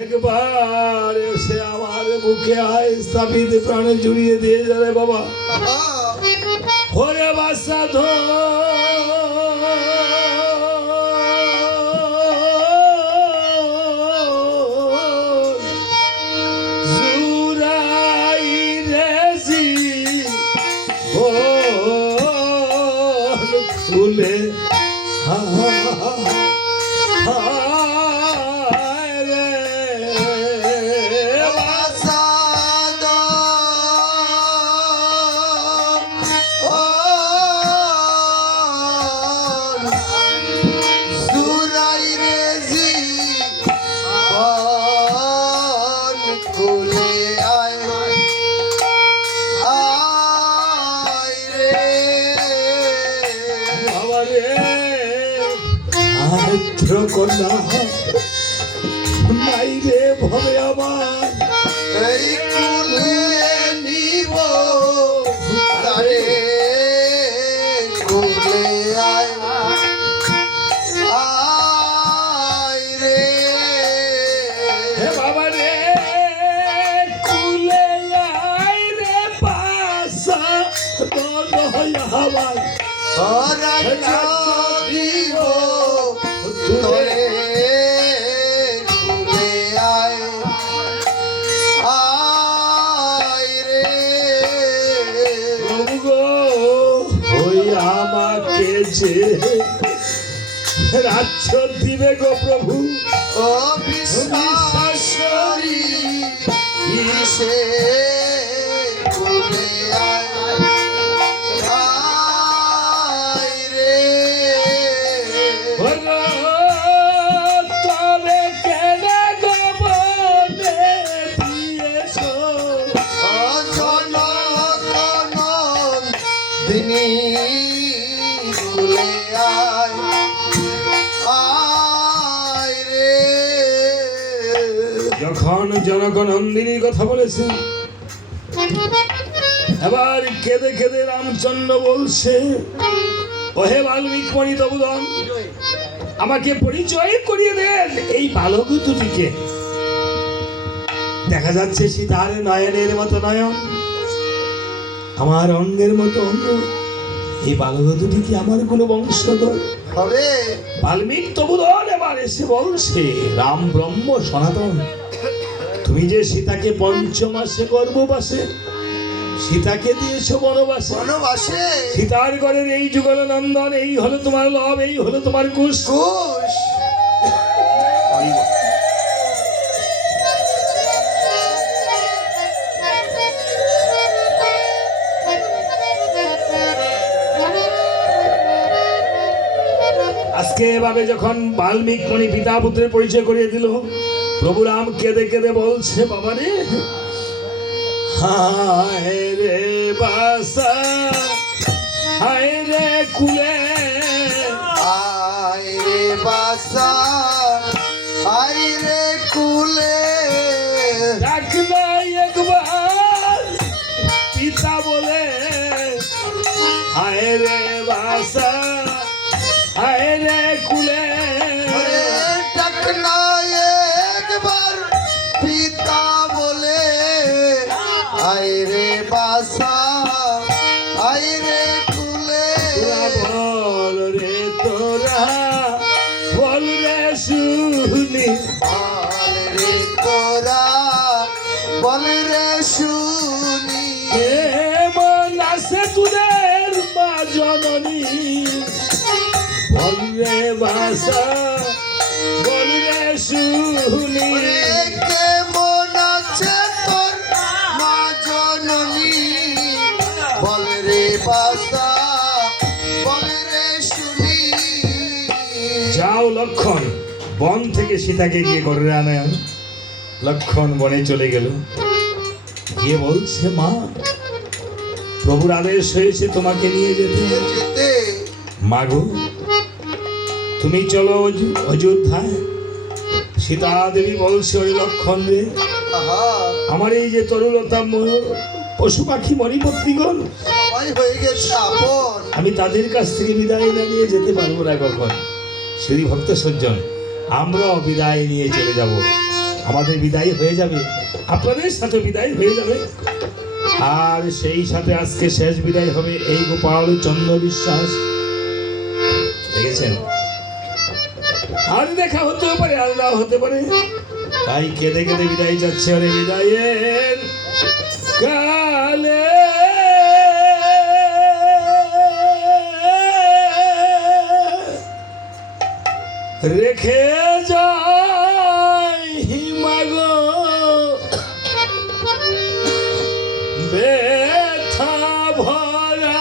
একবার এসে আমার বুকে আয় স্থাপিত প্রাণে জুড়িয়ে দিয়ে যাবে বাবা। ওরে বাসা জুরাই রেজি ও ফুলে কন্যা নাই রে ভবে আমার এই কুলে নিব তারে কুলে আয় রে হে বাবা রে কুলে আয় রে পাশা দয়া আমার রাজা দিব তোরে কুলে আয় রে প্রভু গো ওই আমাকে যে রাজ্য দিবে গো প্রভু বিশ্বাস করি ইসে কুলে আয় রে তবে কেন গোবনে দিয়েছ দিনী কুলে আয় রে যখন জনক নন্দিনীর কথা বলেছে এবার কেঁদে কেঁদে রামচন্দ্র বলছে ওহে বাল্মীক মণি তবুদন আমাকে পরিচয় করিয়ে দেন এই বালক দুটিকে। দেখা যাচ্ছে সীতার নয়নের মতো নয়ন, আমার অঙ্গের মতো অঙ্গ। এই বালক দুটি কি আমার কোনো বংশধর হবে? বাল্মীক তবুদন এবার এসে বলছে রাম ব্রহ্ম সনাতন, তুমি যে সীতাকে পঞ্চমাসে গর্ভবাসে সীতাকে দিয়েছ বনবাসে বনবাসে সীতার ঘরের এই যুগল নন্দন, এই হলো তোমার লব, এই হলো তোমার কুশ। কুশ আজকে এভাবে যখন বাল্মীক মণি পিতা পুত্রের পরিচয় করিয়ে দিল, প্রভু রাম কেঁদে কেঁদে বলছে বাবা রে হায় রে বাসা হায় রে কুলে আয় রে বাসা আয় রে কুলে ডাকনা একবার পিতা বলে হায় রে বাসা হায় রে কুলে ডাকনা একবার পিতা বলে আয় রে বাসা আয় রে কুলে বল রে তোরা বল রে শুনি বল রে তোরা বল রে শুনি মন আছে তোদের মা জননী বল রে বাসা বল রে শুনি কেমন আছে তোর মা জননী বল রে বাসা বল রে শুনি যাও লক্ষণ বন থেকে সীতাকে গিয়ে ঘরে আনায়। লক্ষণ বনে চলে গেল, গিয়ে বলছে মা প্রভুর আদেশ হয়েছে তোমাকে নিয়ে যেতে। যেতে মাগো তুমি চলো অযোধ্যায়। সীতা দেবী বলছে ওই লক্ষণ রে আমার এই যে তরুলতা পশু পাখি মণিপত্নীগণ সবাই হয়ে গেছে আপন আমি তাদের কাছ থেকে বিদায় না নিয়ে যেতে পারবো না কখন। শ্রী ভক্ত সজ্জন আমরাও বিদায় নিয়ে চলে যাব। আমাদের বিদায় হয়ে যাবে, আপনাদের সাথে বিদায় হয়ে যাবে। আর সেই সাথে আজকে শেষ বিদায় হবে এই গোপাল চন্দ্র বিশ্বাস, দেখেছেন? আর দেখা হতেও পারে, আর নাও হতে পারে। তাই কেঁদে কেঁদে বিদায় যাচ্ছে। আরে বিদায়ের কালে রেখে যাই মাগো ব্যথা ভরা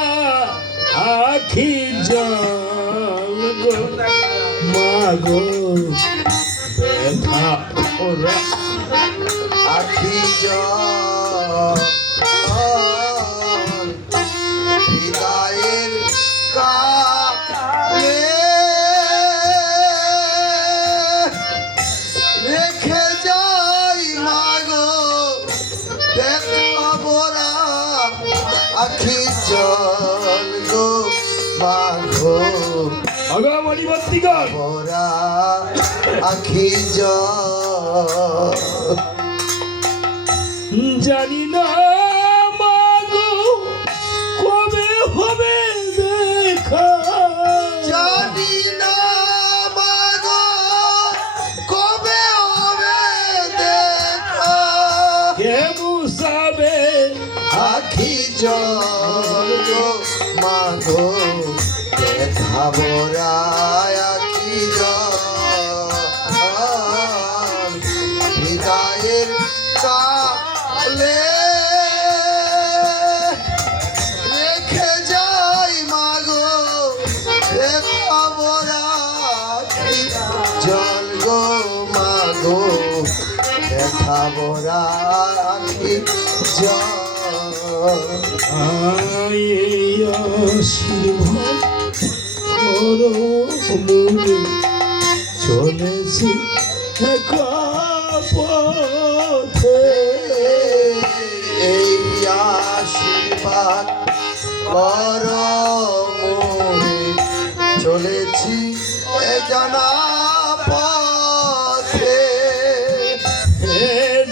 আখি জল গো মাগো ব্যথা ভরা আখি জল বিদায়ের কালে রেখে যাই মাগো দেখা ভরা আখি জল গো মাগো মণিবর্তীগণ ভরা আখি জল জানি না মাগো কবে হবে দেখা, জানি না মাগো কবে হবে দেখা কে মুসাবে আখি জল গো মাগো দেখা ভরা আখি জল বিদায়ের কালে রেখে যাই মাগো দেখা ভরা আখি জল গো মাগো দেখা ভরা আখি জল আশীর্বাদ করো মনে চলেছি একা পথে, এই আশীর্বাদ করো মোরে চলেছি এ জানা পথে এ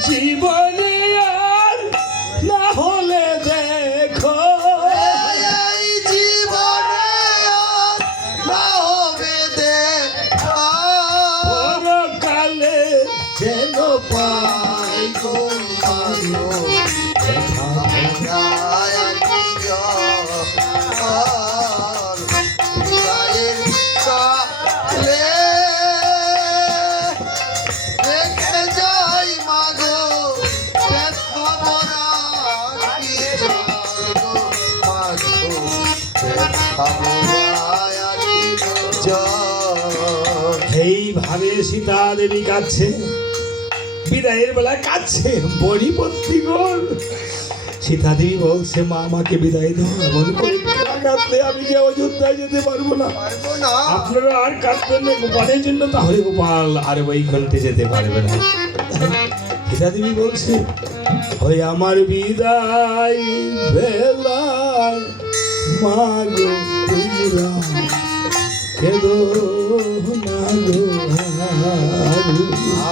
জীবনে আর না হলে দেখো এই জীবনে আর না হবে দেখা পরকালে যেন পাই গো মাগো দেখা ভরা আখি জল বিদায়ের কালে রেখে যাই মাগো দেখা ভরা আখি জল গো মাগো দেখা ভরা আখি জল এইভাবে সীতা দেবী কাঁদছে, বিদায়ের বেলা কাঁদছে মণিবর্তীগণ। সীতা দেবী বলছে মা আমাকে বিদায় দাও, এমন করে কাঁদলে আমি যে অযোধ্যায় যেতে পারবো না। পারবো না আপনারা আর কাঁদবেন না গোপালের জন্য, তাহলে গোপাল আর বৈকুণ্ঠে যেতে পারবে না। সীতা দেবী বলছে ওই আমার বিদায় বেলায় মাগো তোমরা কেঁদো না গো হারু।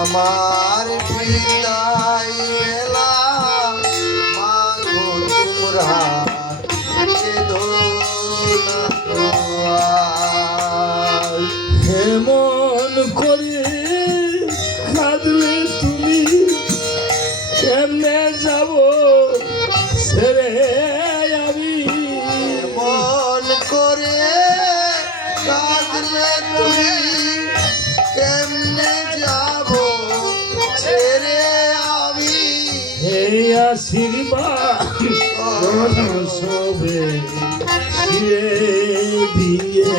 আমার বিদায় বেলা মাগো তোমরা কেঁদো না গো আর। এমন করে কাঁদলে তুমি কেমনে যাব ছেড়ে আমি, মন করে কাঁদলে তুমি কেমনে যাব ছেড়ে আমি এই আশীর্বাদ সবে শিরে দিয়ে